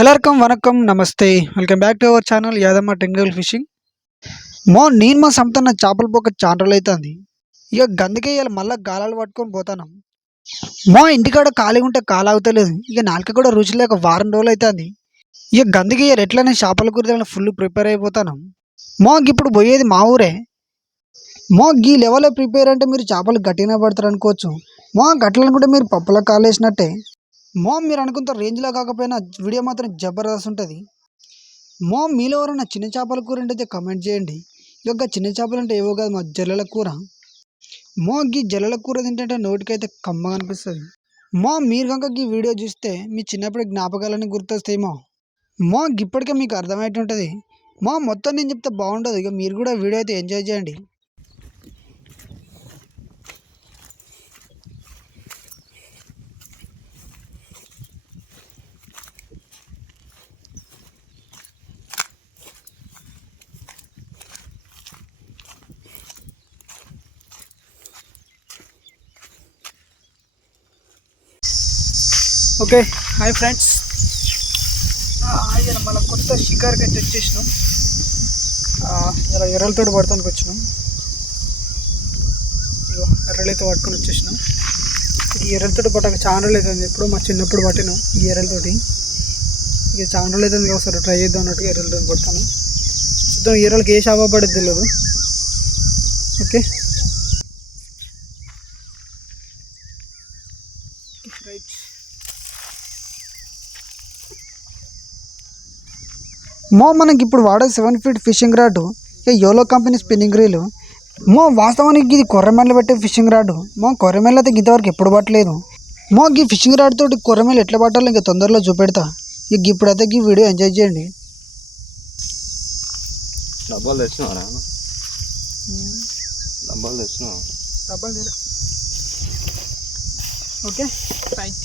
ಎಲ್ಲರಿಕಂ ವಣಕಂ నమస్తే welcome back to our channel Yadamma technical fishing. నేను మా సంతన్న చేపల పోక చాలా రోజులు అవుతుంది. ఇక గందుకే ఇవాళ మళ్ళీ గాలాలు పట్టుకొని పోతాను. ఇంటికాడ ఖాళీగా ఉంటే కాలాగుతలేదు. ఇక నాలుక కూడా రుచి లేక వారం రోజులు అవుతుంది. ఇక గందుకే ఇవాళ ఎట్లనే చేపల కూర ఫుల్ ప్రిపేర్ అయిపోతాను. ఇప్పుడు పోయేది మా ఊరే. ఈ లెవెల్లో ప్రిపేర్ అంటే మీరు చేపలు గట్టిగా పడతారు అనుకోవచ్చు. గట్లనుకుంటే మీరు పప్పులో కాలేసినట్టే. మీరు అనుకున్న రేంజ్లో కాకపోయినా వీడియో మాత్రం జబర్దస్త్ ఉంటుంది. మీలో ఎవరైనా చిన్న చేపల కూర అంటే కమెంట్ చేయండి. ఇక చిన్న చేపలు అంటే ఏవో కాదు, మా జల్లెల కూర. ఈ జల్లెల కూర తింటే నోటికైతే కమ్మగా అనిపిస్తుంది. మీరు కనుక ఈ వీడియో చూస్తే మీ చిన్నప్పటి జ్ఞాపకాలన్నీ గుర్తొస్తాయేమో. ఇప్పటికే మీకు అర్థమవుతుంటుంది. మొత్తం నేను చెప్తే బాగుండదు. ఇక మీరు కూడా వీడియో అయితే ఎంజాయ్ చేయండి. Okay, hi friends. ఇలా మన కొత్త షికార్కి అయితే వచ్చేసినాం. ఇలా ఎర్రలతో పడతానికి వచ్చినాం. ఎర్రలైతే పట్టుకొని వచ్చేసినాం. ఈ ఎర్రలతో పట్టక చాలా రోజులు అవుతుంది. ఎప్పుడో మా చిన్నప్పుడు పట్టినాం ఈ ఎర్రలతోటి. ఇక చాలా రోజులు అవుతుంది. ఒకసారి ట్రై చేద్దాం అన్నట్టుగా ఎర్రలతో పడతాను. చూద్దాం ఎర్రలకి ఏ షాప పడేది తెలియదు. Okay right. మనకి ఇప్పుడు వాడే 7 feet fishing rod YOLO company spinning reel. వాస్తవానికి ఇది కొర్రమెల్ల పెట్టే ఫిషింగ్ రాడ్. కొర్రమెల్ల అయితే ఇంతవరకు ఎప్పుడు పట్టలేదు. ఈ ఫిషింగ్ రాడ్ తోటి కొర్రమెల్ల ఎట్లా పట్టాలో ఇంకా తొందరలో చూపెడతా. ఇప్పుడైతే ఈ వీడియో ఎంజాయ్ చేయండి. డబ్బాలు తెచ్చినావా? డబ్బాలు తెచ్చినావా? డబ్బాలు ఓకే రైట్.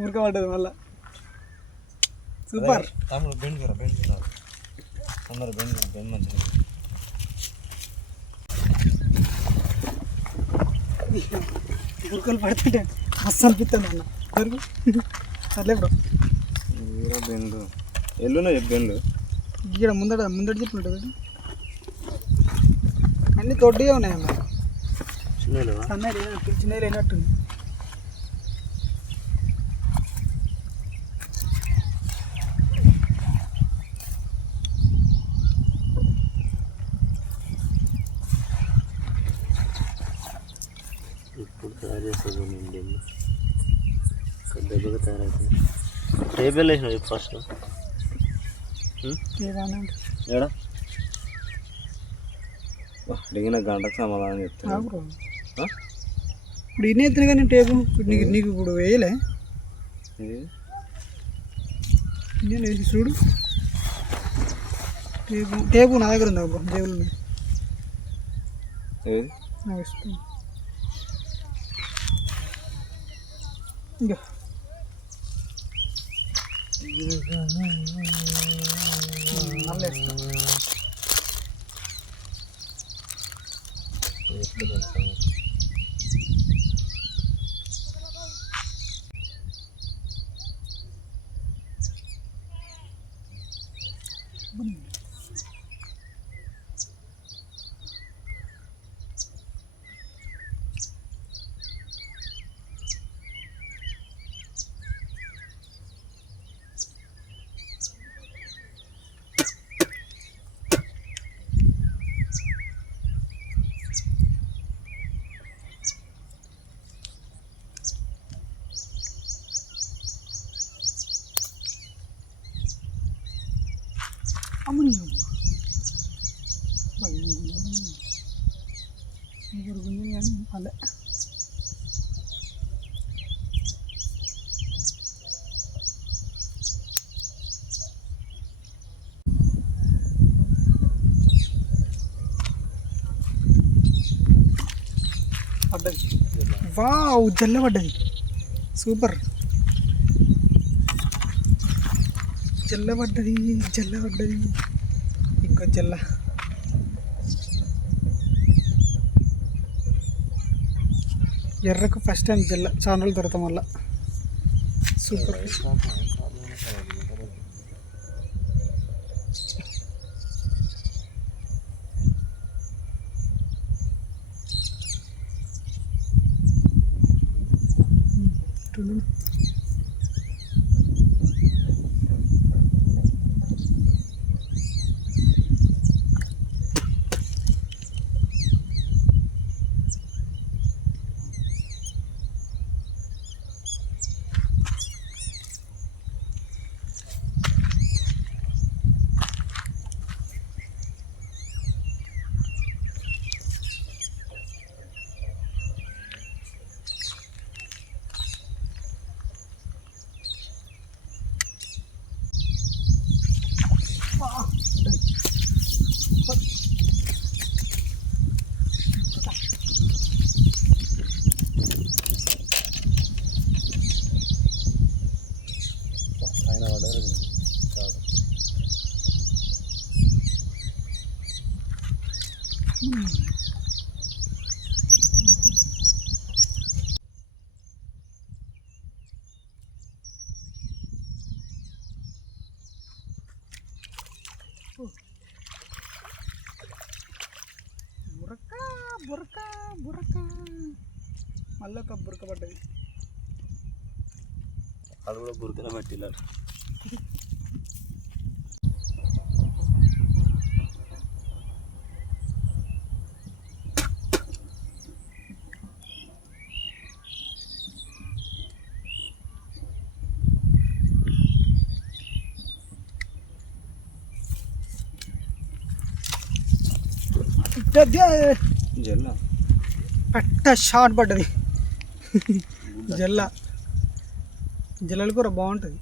ఉరక పడ్డది మళ్ళా. సూపర్. ఉరకలు పడుతుంటే మస్తు అనిపిస్తుంది అన్న. సర్లే బ్రో. బెండు ఎల్లున్నా బెండు ఇక్కడ ముందట చెప్పినట్టు అన్నీ తొడ్డిగా ఉన్నాయన్న. చిన్న లేనట్టుంది. ఇప్పుడు తయారు చేస్తుంది దగ్గర తయారైతుంది. టేబుల్ వేసినావు ఫస్ట్ ఏడా అడిగిన గంటకు సమాధానం చెప్తాను. ఇప్పుడు ఇన్ని ఎత్తున కానీ టేబు నీకు ఇప్పుడు వేయలే. నేను వేసి చూడు. టేబు నా దగ్గర ఉందా బ్రో? టేబుల్ ఉంది. ఇస్తాను ఇంకా. మళ్ళీ గుంజింది కానీ అదే పడ్డది. వావ్, జల్ల పడ్డది. సూపర్, జల్ల పడ్డది, జల్ల పడ్డది. ఇంకో జల్ల. ఎర్రకు ఫస్ట్ టైం జల్ల, చాలా రోజులు దొరకటం వల్ల. సూపర్. బురక బురక బురక, మళ్ళీ ఒక బురక పడ్డది. అది కూడా బురకనే పట్టిల్లాడు. జల్ల పట్ట షాట్ పడ్డది. జల్ల, జల్లల కూర బాగుంటుంది.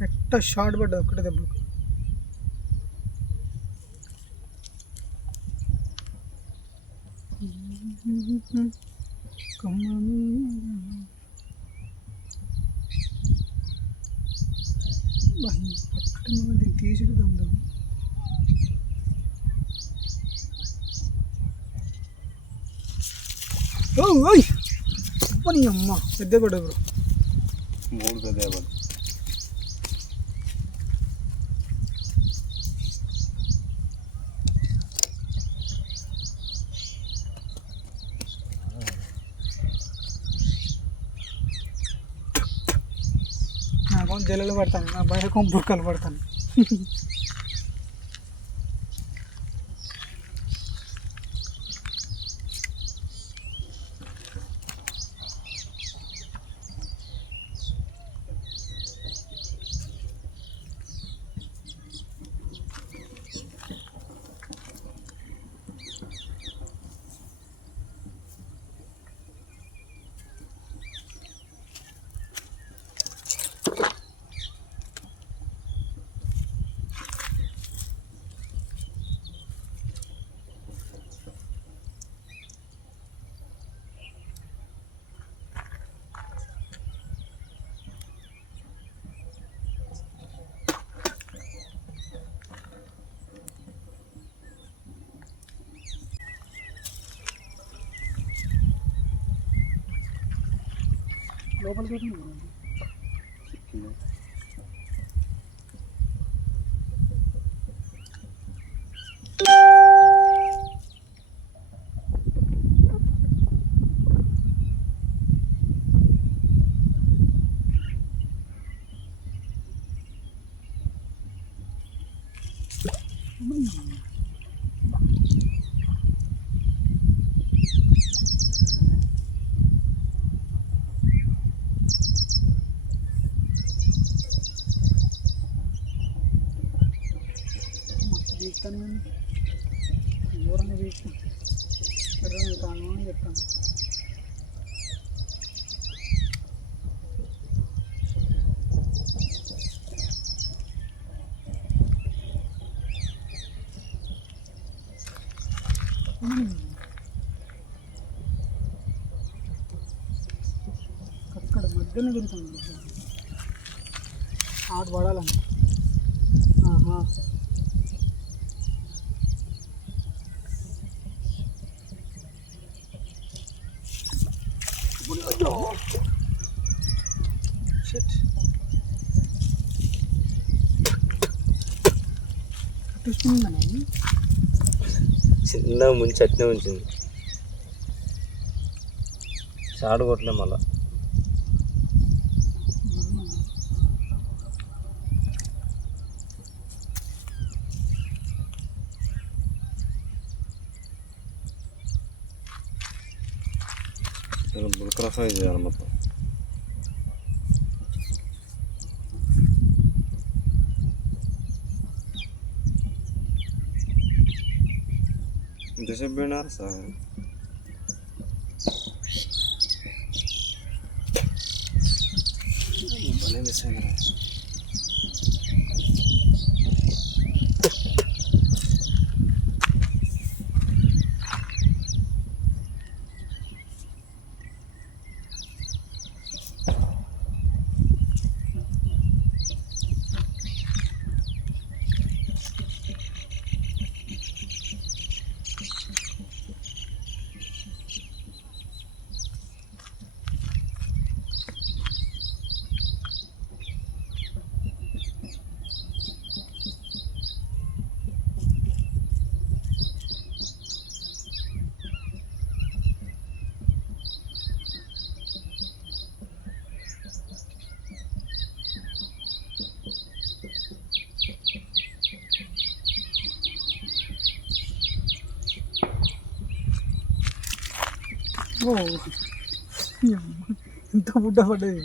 పెద్ద షాట్ పడ్డది ఒక్కటే దెబ్బకు. పక్కన తీసుడు దమ్ముదాం. పని అమ్మ పెద్ద కూడా బ్రో, 3 పెద్ద. నాకు జల్లలు పడతాను, నా బయట బుర్కలు పడతాను. లోపలికి అవుతాను కానీ ఘోరంగా వీక్ ఎర్రని అవుతాను అని చెప్తాను. అక్కడ మధ్యలో తిరుగుతాను ఆట పడాలని. ఆహా షిట్ పట్టిస్తుందని చిన్న ముంచి అట్నే ఉంచింది. షాడు కొట్టలే మళ్ళా. బుల్కరా ఫ్రై చేయాలి మొత్తం. ఎంతసేపు పోయినారు సార్? భలే మిస్ అయినా. ఓ ఎంత బుడ్డ పడ్డది,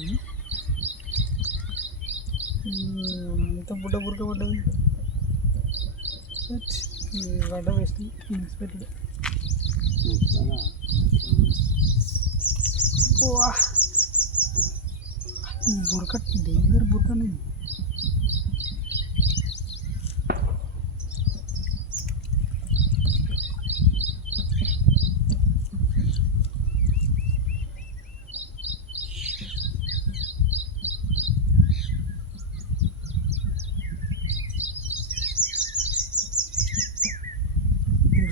ఎంత బుడ్డ బుర్క పడ్డది. గడ్డ వేస్తుంది పెట్టడు. బురక డేంజర్ బురకనే.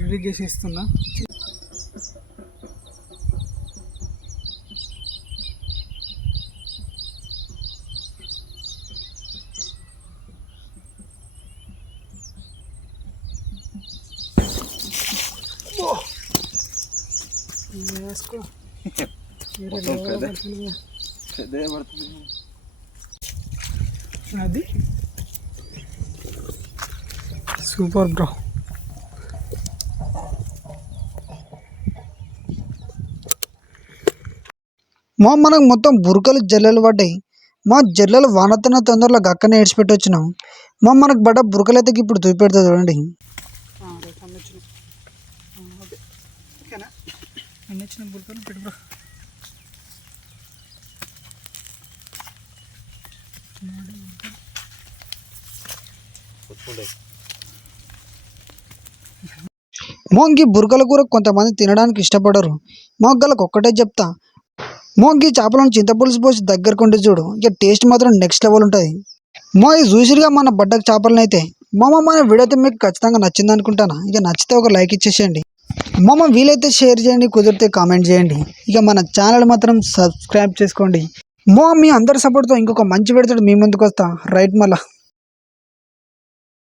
రిలీజ్ చేసి ఇస్తున్నా. వేసుకో అది సూపర్ బ్రో. మనకు మొత్తం బురకలు జల్లెలు పడ్డాయి. జల్లెలు వానతన తొందరలో గక్కనే ఏడ్చిపెట్టి వచ్చినాం. మనకు పడ్డ బురకలు అయితే ఇప్పుడు చూపెడతా చూడండి. బురకలు పెట్టు బ్రో. మోంగి బురకల కూర కొంతమంది తినడానికి ఇష్టపడరు. మొగ్గలకు ఒక్కటే చెప్తా, మోంగి చేపలను చింతపులుసు పోసి దగ్గరకుండి చూడు, ఇక టేస్ట్ మాత్రం నెక్స్ట్ లెవెల్ ఉంటుంది. ఇది చూసిరుగా మన బడ్డకు చేపలను అయితే. మన వీడియో అయితే మీకు ఖచ్చితంగా నచ్చింది అనుకుంటాను. ఇక నచ్చితే ఒక లైక్ ఇచ్చేసేయండి. వీలైతే షేర్ చేయండి, కుదిరితే కామెంట్ చేయండి. ఇక మన ఛానల్ మాత్రం సబ్స్క్రైబ్ చేసుకోండి. మీ అందరి సపోర్ట్తో ఇంకొక మంచి వీడియోతో మీ ముందుకు వస్తా. రైట్ మళ్ళా.